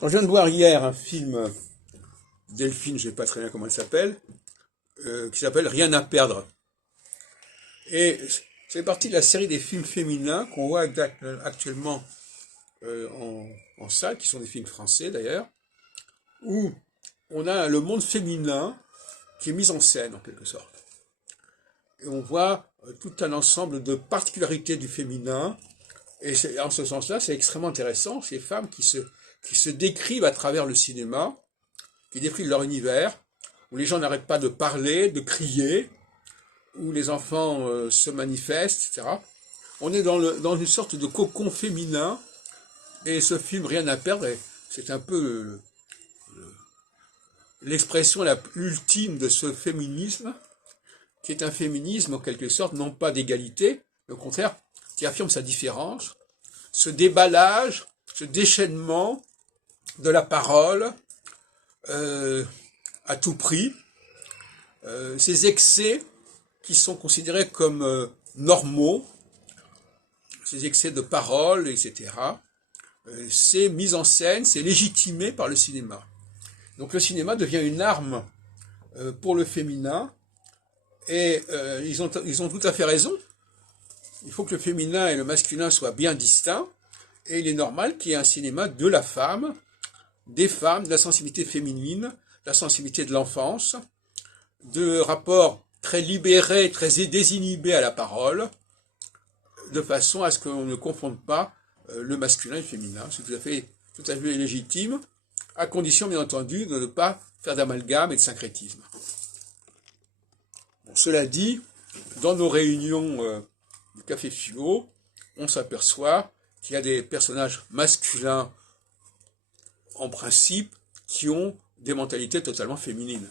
Alors, je viens de voir hier un film, Delphine, je ne sais pas très bien comment elle s'appelle, qui s'appelle Rien à perdre. Et c'est partie de la série des films féminins qu'on voit actuellement en salle, qui sont des films français d'ailleurs, où on a le monde féminin qui est mis en scène en quelque sorte. Et on voit tout un ensemble de particularités du féminin. Et en ce sens-là, c'est extrêmement intéressant, ces femmes qui se décrivent à travers le cinéma, qui décrivent leur univers, où les gens n'arrêtent pas de parler, de crier, où les enfants se manifestent, etc. On est dans une sorte de cocon féminin, et ce film Rien à perdre, c'est un peu l'expression la plus ultime de ce féminisme, qui est un féminisme en quelque sorte, non pas d'égalité, mais au contraire, qui affirme sa différence, ce déballage, ce déchaînement de la parole à tout prix, ces excès qui sont considérés comme normaux, ces excès de parole, etc. C'est mis en scène, c'est légitimé par le cinéma. Donc le cinéma devient une arme pour le féminin, et ils ont tout à fait raison. Il faut que le féminin et le masculin soient bien distincts, et il est normal qu'il y ait un cinéma de la femme, des femmes, de la sensibilité féminine, de la sensibilité de l'enfance, de rapports très libérés, très désinhibés à la parole, de façon à ce qu'on ne confonde pas le masculin et le féminin. C'est tout à fait légitime, à condition bien entendu de ne pas faire d'amalgame et de syncrétisme. Bon, cela dit, dans nos réunions du Café Philo, on s'aperçoit qu'il y a des personnages masculins en principe qui ont des mentalités totalement féminines.